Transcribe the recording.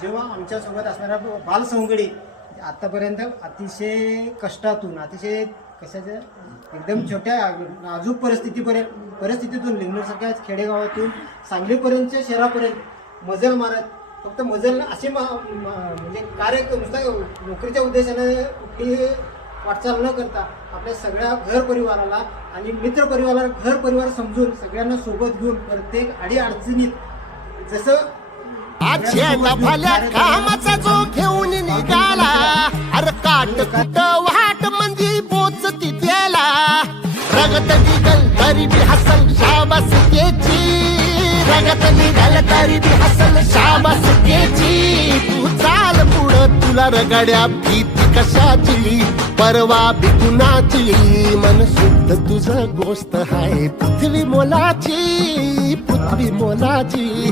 जेव्हा आमच्यासोबत असणारा बालसंगडी आतापर्यंत अतिशय कष्टातून अतिशय कशाच्या एकदम छोट्या नाजूक परिस्थितीतून लिंगणसारख्या खेडेगावातून सांगलीपर्यंतच्या शहरापर्यंत मजल मारत फक्त मजल असे म्हणजे कार्य नुसता नोकरीच्या उद्देशाने कुठलीही वाटचाल न करता आपल्या सगळ्या घर परिवाराला आणि मित्र परिवाराला घर परिवार समजून सगळ्यांना सोबत घेऊन प्रत्येक अडीअडचणीत जसं भल्या कामाचा जो घेऊन निघाला अरे काट कुट वाट मंदी पोचती त्याला रगत निघल तरी बी हसल शाबास केची रगत निघल तरी बी हसल शाबास केची तू चाल पुढं तुला रगड्या भीती कशाची परवा बिकुनाची मन शुद्ध तुझं गोष्ट हाय पृथ्वी मोलाची पृथ्वी मोलाची